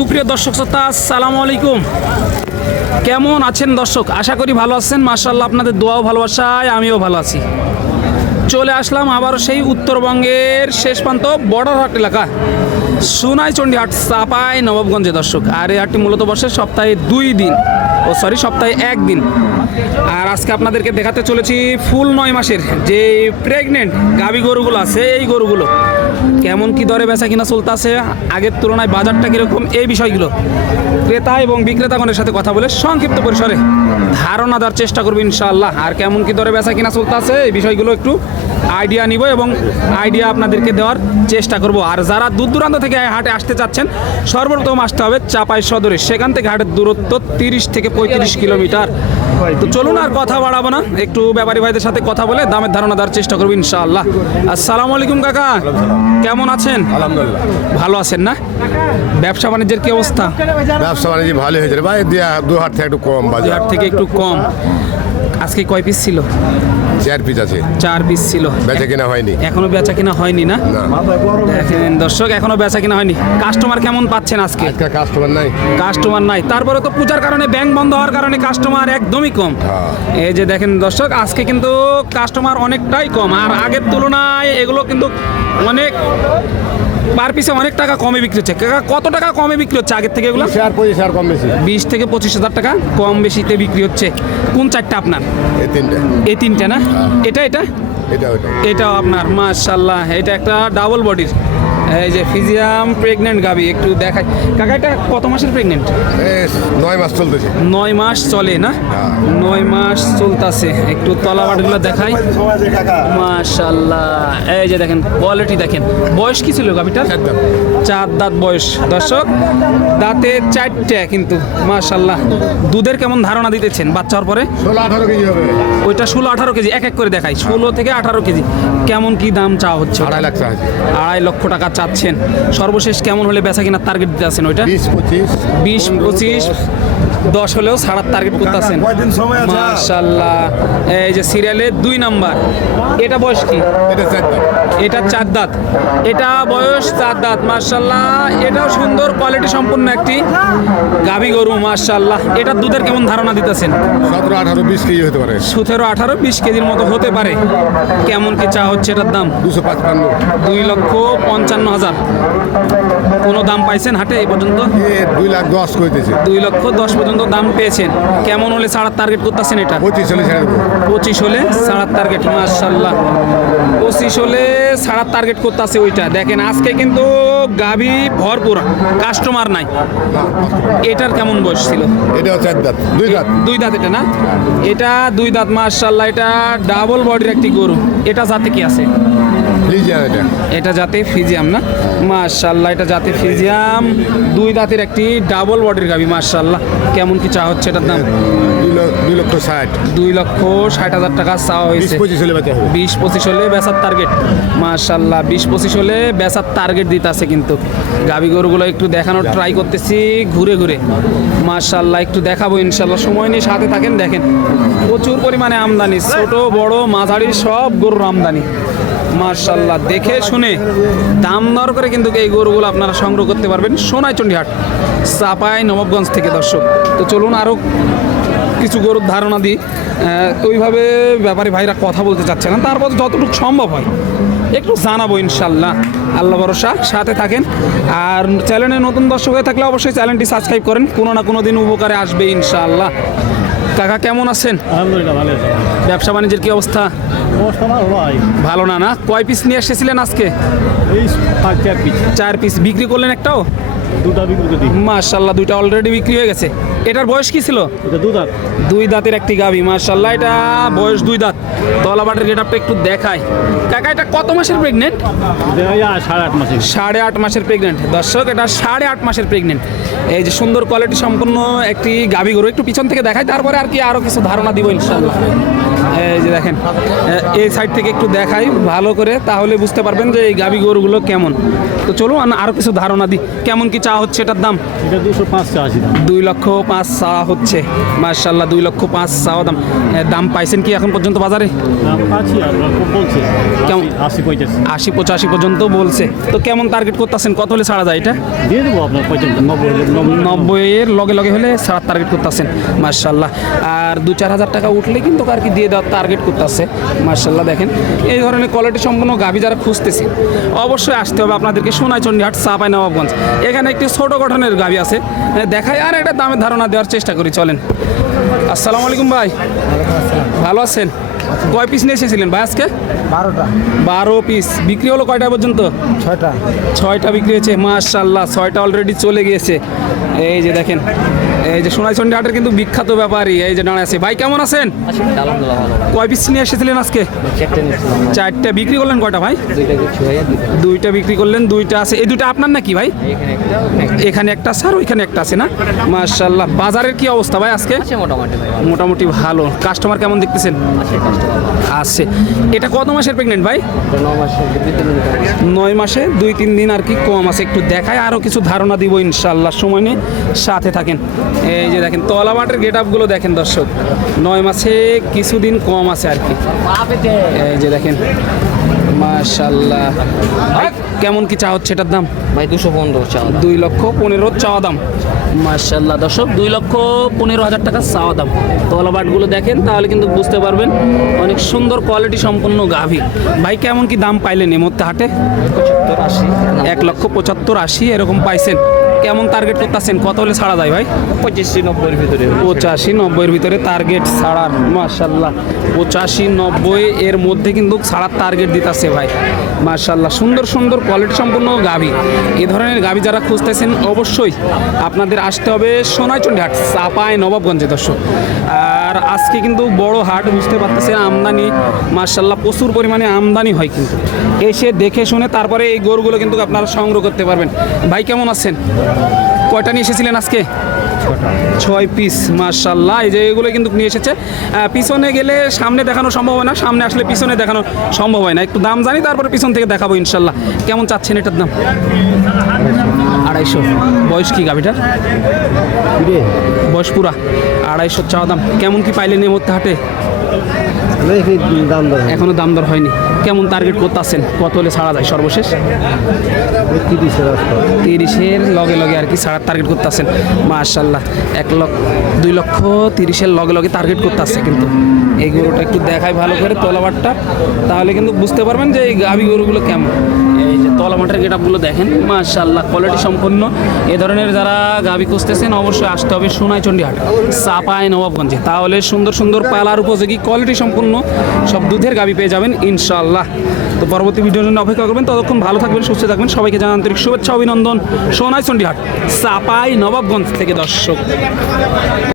সুপ্রিয় দর্শক শ্রোতা, আসসালামু আলাইকুম। কেমন আছেন দর্শক? আশা করি ভালো আছেন। মার্শাল্লাহ আপনাদের দোয়াও ভালোবাসায়, আমিও ভালো আছি। চলে আসলাম আবারও সেই উত্তরবঙ্গের শেষ প্রান্ত বর্ডার হাট এলাকা সোনাইচন্ডী হাট চাপাই, নবাবগঞ্জে দর্শক। আর এই হাটটি মূলত বসে সপ্তাহে দুই দিন। ও সরি, সপ্তাহে একদিন। আর আজকে আপনাদেরকে দেখাতে চলেছি ফুল নয় মাসের যে প্রেগনেন্ট গাভী গরুগুলো আছে, এই গরুগুলো। কেমন কি দরে বেচা কিনা চলতেছে, আগের তুলনায় বাজারটা কীরকম, এই বিষয়গুলো ক্রেতা এবং বিক্রেতাগণের সাথে কথা বলে সংক্ষিপ্ত পরিসরে ধারণা দেওয়ার চেষ্টা করব ইনশাআল্লাহ। আর কেমন কি দরে বেচা কিনা চলতেছে, এই বিষয়গুলো একটু আইডিয়া নিব এবং আইডিয়া আপনাদেরকে দেওয়ার চেষ্টা করব। আর যারা দূর দূরান্ত থেকে এই হাটে আসতে চাচ্ছেন সর্বপ্রথম আসতে হবে চাপাই সদরে। সেখান থেকে হাটের দূরত্ব তিরিশ থেকে পঁয়ত্রিশ কিলোমিটার। তো চলুন আর কথা বাড়াবো না একটু ব্যাপারী ভাইদের সাথে কথা বলে দামের ধারণা দেওয়ার চেষ্টা করব ইনশাআল্লাহ। আসসালামু আলাইকুম কাকা কেমন আছেন? আলহামদুলিল্লাহ। ভালো আছেন না? ব্যবসা বাণিজ্যের কি অবস্থা? ব্যবসা বাণিজ্য ভালো হয়েছে ভাই দু হাট থেকে একটু কম বাজার হাট থেকে একটু কম। আজকে কয় পিস ছিল? চার পিস আছে। চার পিস ছিল। বেচা কিনা হয়নি। এখনও বেচা কিনা হয়নি না? দেখেন দর্শক এখনও বেচা কিনা হয়নি। কাস্টমার কেমন পাচ্ছেন আজকে? আজকে কাস্টমার নাই। কাস্টমার নাই। তারপরে তো পূজার কারণে ব্যাংক বন্ধ হওয়ার কারণে কাস্টমার একদমই কম। হ্যাঁ। এই যে দেখেন দর্শক আজকে কিন্তু কাস্টমার অনেকটাই কম। আর আগের তুলনায় এগুলো কিন্তু অনেক পার পিসে অনেক টাকা কমে বিক্রি হচ্ছে। কাকা, কত টাকা কমে বিক্রি হচ্ছে আগের থেকে এগুলো? চার পঁচিশ হাজার কম বেশি। বিশ থেকে পঁচিশ হাজার টাকা কম বেশিতে বিক্রি হচ্ছে। কোন চারটা আপনার? এই তিনটে। এই তিনটে না? এটা এটা? এটাও আপনার মাশাল্লাহ এটা একটা ডাবল বডির এই যে ফিজিয়াম প্রেগনেন্ট গাবি একটু দেখাই। কাকা এটা কত মাসের প্রেগনেন্ট নয় মাস চলতেছে। নয় মাস চলে না। নয় মাস চলতেছে। একটু তলাবাটগুলো দেখাই। মাশাল্লাহ। এই যে দেখেন কোয়ালিটি দেখেন। বয়স কি ছিল গাবিটার? চার দাঁত। বয়স। দর্শক দাঁতে চারটে কিন্তু মাশাল্লাহ। দুধের কেমন ধারণা দিতেছেন বাচ্চা হওয়ার পরে? ষোলো আঠারো কেজি হবে। ওইটা ষোলো আঠারো কেজি এক এক করে দেখাই। ষোলো থেকে আঠারো কেজি। কেমন কি দাম চাওয়া হচ্ছে? আড়াই লাখ টাকা আড়াই লক্ষ টাকা চাচ্ছেন? সর্বশেষ কেমন হলে বেচা কিনা টার্গেট দিতে আছেন ওইটা? বিশ পঁচিশ। দশ। হলেও ছাড়ার টার্গেট করতেছেন। মাশাল্লাহ। এই যে সিরিয়ালে দুই নাম্বার। এটা বয়স কি? এটা চার দাঁত। এটা চার দাঁত। এটা বয়স চার দাঁত মার্শাল্লাহ এটাও সুন্দর কোয়ালিটি সম্পূর্ণ একটি গাভী গরু মার্শাল্লাহ এটার দুধের কেমন ধারণা দিতেছেন? সতেরো আঠারো বিশ কেজি হতে পারে। সতেরো আঠারো বিশ কেজির মতো হতে পারে। কেমন কি চা হচ্ছে এটার দাম? দুশো পাঁচপান্ন। দুই লক্ষ পঞ্চান্ন হাজার। কোনো দাম পাইছেন হাটে এই পর্যন্ত? দুই লাখ দশ কইতেছে। দুই লক্ষ দশ পর্যন্ত দাম পেয়েছেন। কেমন হলে ছাড়ার টার্গেট করতেছেন এটা? পঁচিশ হলে ছেড়ে পঁচিশ হলে ছাড়ার টার্গেট মার্শাল্লাহ পঁচিশ হলে ছাড়ার টার্গেট করতেছে ওইটা। দেখেন আজকে কিন্তু গাভী ভরপুর কাস্টমার নাই। এটার কেমন বয়স ছিল? চার দাঁত দুই দাঁত। দুই দাঁত এটা না? এটা দুই দাঁত মার্শাল্লাহ এটা ডাবল বডির একটি গরু। এটা জাতে কি আছে? এটা? এটা জাতে ফিজিয়াম না? মার্শাল্লাহ এটা জাতে ফিজিয়াম দুই দাঁতের একটি ডাবল বডির গাবি মার্শাল্লাহ কেমন কি চা হচ্ছে এটার দাম? দুই লক্ষ ষাট। দুই লক্ষ ষাট হাজার টাকা চাওয়া হয়েছে। বিশ পঁচিশ হলে বেচার টার্গেট মার্শাল্লাহ বিশ পঁচিশ হলে বেচার টার্গেট দিতে আছে কিন্তু। গাবি গরুগুলো একটু দেখানোর ট্রাই করতেছি ঘুরে ঘুরে। মার্শাল্লাহ একটু দেখাবো ইনশাল্লাহ সময় নিয়ে সাথে থাকেন দেখেন। প্রচুর পরিমাণে আমদানি ছোট বড় মাঝারি সব গরুর আমদানি। মার্শাল্লাহ দেখে শুনে দাম দর করে কিন্তু এই গরুগুলো আপনারা সংগ্রহ করতে পারবেন সোনাইচন্ডী হাট চাপাই, নবাবগঞ্জ থেকে দর্শক। তো চলুন আরও কিছু গরুর ধারণা দিই। ওইভাবে ব্যাপারী ভাইরা কথা বলতে চাচ্ছে না, তারপর যতটুকু সম্ভব হয়। একটু জানাব ইনশাল্লাহ আল্লাহ ভরসা, সাথে থাকেন। আর চ্যানেলে নতুন দর্শক হয়ে থাকলে অবশ্যই চ্যানেলটি সাবস্ক্রাইব করেন, কোনো না কোনো দিন উপকারে আসবে ইনশাআল্লাহ। কাকা কেমন আছেন? আলহামদুলিল্লাহ ভালো আছে। ব্যবসা বাণিজ্যের কি অবস্থা? অবস্থা ভালো না না? কয় পিস নিয়ে এসেছিলেন আজকে? এই চার পিস চার পিস বিক্রি করলেন একটাও? দুটা বিক্রি করে দিই। দুইটা অলরেডি বিক্রি হয়ে গেছে। এটার বয়স কি ছিল? এটা দু দাঁত। দুই দাঁতের একটি গাভী মার্শাল্লাহ এটা বয়স দুই দাঁত। তলাবাটের গেট আপটা একটু দেখায় কাকা এটা কত মাসের প্রেগনেন্ট সাড়ে আট মাসের। সাড়ে আট মাসের প্রেগনেন্ট দর্শক এটা সাড়ে আট মাসের প্রেগনেন্ট এই যে সুন্দর কোয়ালিটি সম্পূর্ণ একটি গাভী গরু একটু পিছন থেকে দেখায় তারপরে আর কি আরও কিছু ধারণা দিব ইনশাল্লাহ এই যে দেখেন এই সাইড থেকে একটু দেখাই ভালো করে তাহলে বুঝতে পারবেন যে এই গাভী গরুগুলো কেমন। তো চলুন আরও কিছু ধারণা দিই। কেমন কি চা হচ্ছে এটার দাম? এটা দুশো পাঁচ চা দাম। দুই লক্ষ পাঁচ চাওয়া হচ্ছে। মার্শাল্লাহ দুই লক্ষ পাঁচ চাওয়া দাম। দাম পাইছেন কি এখন পর্যন্ত বাজারে? কেমন? আশি- পঁচাশি পর্যন্ত বলছে। তো কেমন টার্গেট করতেছেন? কত হলে ছাড়া যায় এটা? দিয়ে দেবো আপনার নব্বইয়ের লগে লগে হলে ছাড়ার টার্গেট করতেছেন। মার্শাল্লাহ আর দু চার হাজার টাকা উঠলে কিন্তু আর কি দিয়ে দেওয়ার টার্গেট করতেছে? মার্শাল্লাহ দেখেন। এই ধরনের কোয়ালিটি সম্পন্ন গাভি যারা খুঁজতেছে অবশ্যই আসতে হবে আপনাদেরকে সোনাইচন্ডী হাট চাপাই নবাবগঞ্জ। এখানে একটি ছোট গঠনের গাভি আছে। এ, দেখাই আর একটা দামের ধারণা দেওয়ার চেষ্টা করি চলেন। আসসালামু আলাইকুম ভাই। ভালো আছেন? কয় পিস নিয়ে এসেছিলেন ভাই আজকে? বারোটা। বারো পিস বিক্রি হলো কয়টা পর্যন্ত? ছয়টা। ছয়টা বিক্রি হয়েছে মাশাল্লাহ ছয়টা অলরেডি চলে গিয়েছে। এই যে দেখেন এই যে সোনাইচন্ডী হাটের কিন্তু বিখ্যাত ব্যাপারই এই যে দাঁড়ায় আছে। ভাই কেমন আছেন? কয় পিস নিয়ে এসেছিলেন আজকে? চারটে বিক্রি করলেন কয়টা ভাই? দুইটা বিক্রি করলেন দুইটা আছে। এই দুইটা আপনার নাকি ভাই? এখানে একটা আছে আর ওইখানে একটা আছে না? মাশাল্লাহ বাজারের কি অবস্থা ভাই আজকে? মোটামুটি মোটামুটি ভালো। কাস্টমার কেমন দেখতেছেন? আছে এটা কত মাসের প্রেগনেন্ট ভাই? নয় মাসে দুই তিন দিন আর কি কম আছে। একটু দেখায় আরও কিছু ধারণা দিব ইনশাল্লাহ সময় নিয়ে সাথে থাকেন। এই যে দেখেন তলা মাঠের গেট আপগুলো দেখেন দর্শক। নয় মাসে কিছুদিন কম আছে আর কি। এই যে দেখেন মাশাল্লাহ কেমন কি চা হচ্ছে এটার দাম? ভাই দুশো পনেরো চাওয়া দুই লক্ষ পনেরো চাওয়া দাম। মার্শাল্লাহ দর্শক দুই লক্ষ পনেরো হাজার টাকা চাওয়া দাম। তলাবাটগুলো দেখেন তাহলে কিন্তু বুঝতে পারবেন অনেক সুন্দর কোয়ালিটি সম্পন্ন গাভী। ভাই কেমন কি দাম পাইলেন এই মধ্যে হাটে? পঁচাত্তর আশি। এক লক্ষ পঁচাত্তর আশি এরকম পাইছেন। কেমন টার্গেট করতেছেন? কত হলে ছাড়া যায় ভাই? পঁচিশশি নব্বইয়ের ভিতরে। পঁচাশি নব্বইয়ের ভিতরে টার্গেট ছাড়ার মার্শাল্লাহ পঁচাশি নব্বই এর মধ্যে কিন্তু ছাড়ার টার্গেট দিতেছে ভাই। মার্শাল্লাহ সুন্দর সুন্দর কোয়ালিটি সম্পন্ন গাভি। এ ধরনের গাভি যারা খুঁজতেছেন অবশ্যই আপনাদের আসতে হবে সোনাইচন্ডী হাট চাপায় নবাবগঞ্জে দর্শক। আর আজকে কিন্তু বড় হাট বুঝতে পারতেছেন, আমদানি মার্শাল্লাহ প্রচুর পরিমাণে আমদানি হয় কিন্তু। এসে দেখে শুনে তারপরে এই গরুগুলো কিন্তু আপনারা সংগ্রহ করতে পারবেন। ভাই, কেমন আছেন? কয়টা নিয়ে এসেছিলেন আজকে? ছয় পিস মার্শাল্লাহ এই যে এগুলো কিন্তু নিয়ে এসেছে। পিছনে গেলে সামনে দেখানো সম্ভব হয় না, সামনে আসলে পিছনে দেখানো সম্ভব হয় না। একটু দাম জানি, তারপরে পিছন থেকে দেখাবো ইনশাল্লাহ কেমন চাচ্ছেন এটার দাম? আড়াইশো। বয়স কি গাভিটার? বয়স পুরা। আড়াইশো চাওয়া দাম। কেমন কি পাইলেন এই মধ্যে হাটে? এখনও দাম দর হয়নি। কেমন টার্গেট করতে কত হলে ছাড়া যায় সর্বশেষ? তিরিশের লগে লগে আর কি ছাড়ার টার্গেট করতে আসছেন মার্শাল্লাহ এক লক্ষ দুই লক্ষ তিরিশের লগে লগে টার্গেট করতে আসছে কিন্তু। এই গরুটা একটু দেখায় ভালো করে তলাবারটা। তাহলে কিন্তু বুঝতে পারবেন যে এই গাভি গরুগুলো কেমন। এই মাঠের গেট আপগুলো দেখেন। মার্শাল্লাহ কোয়ালিটি সম্পন্ন। এ ধরনের যারা গাবি খুঁজতেছেন অবশ্যই আসতে হবে সোনাইচন্ডী হাট চাপায় নবাবগঞ্জে। তাহলে সুন্দর সুন্দর পালার উপযোগী কোয়ালিটি সম্পন্ন সব দুধের গাবি পেয়ে যাবেন ইনশাল্লাহ তো পরবর্তী ভিডিওর জন্য অপেক্ষা করবেন। ততক্ষণ ভালো থাকবেন, সুস্থ থাকবেন। সবাইকে জানান আন্তরিক শুভেচ্ছা, অভিনন্দন। সোনাইচন্ডী হাট চাপাই নবাবগঞ্জ থেকে দর্শক।